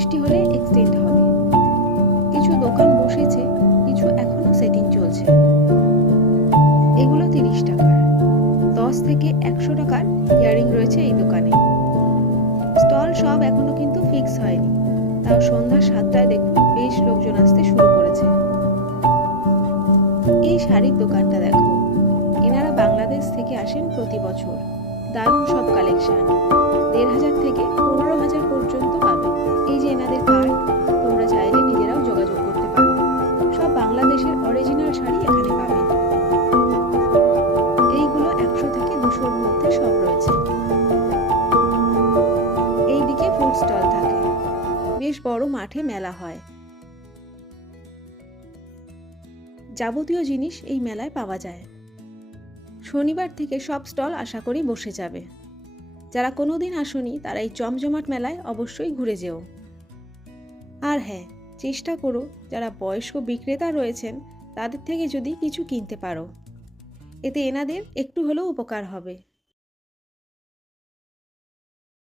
বৃষ্টি হলে এক্সটেন্ড হবে। কিছু দোকান বসেছে, কিছু এখনো সেটিং চলছে। এগুলো 30 টাকার। 10 থেকে 100 টাকার ইয়ারিং রয়েছে এই দোকানে। স্টল সব এখনো কিন্তু ফিক্স হয়নি, তাও সন্ধ্যা 7টায় দেখুন বেশ লোকজন আসতে শুরু করেছে। এই শাড়ির দোকানটা দেখো, এনারা বাংলাদেশ থেকে আসেন প্রতি বছর। দারুণ সব কালেকশন, 1500 থেকে 15,000 পর্যন্ত পাবে। এই যে এনাদের কার্ড, তোমরা চাইলে নিজেরাও যোগাযোগ করতে পারো। সব বাংলাদেশের অরিজিনাল শাড়ি এখানে পাবেন। এইগুলো 100 থেকে 200-র মধ্যে সব রয়েছে। এইদিকে ফুড স্টল থাকে, বেশ বড় মাঠে মেলা হয়। যাবতীয় জিনিস এই মেলায় পাওয়া যায়। শনিবার থেকে সব স্টল আশা করি বসে যাবে। যারা কোনোদিন আসোনি তারা এই জমজমাট মেলায় অবশ্যই ঘুরে যেও। আর হ্যাঁ, চেষ্টা করো যারা বয়স্ক বিক্রেতা রয়েছেন তাদের থেকে যদি কিছু কিনতে পারো, এতে এনাদের একটু হলেও উপকার হবে।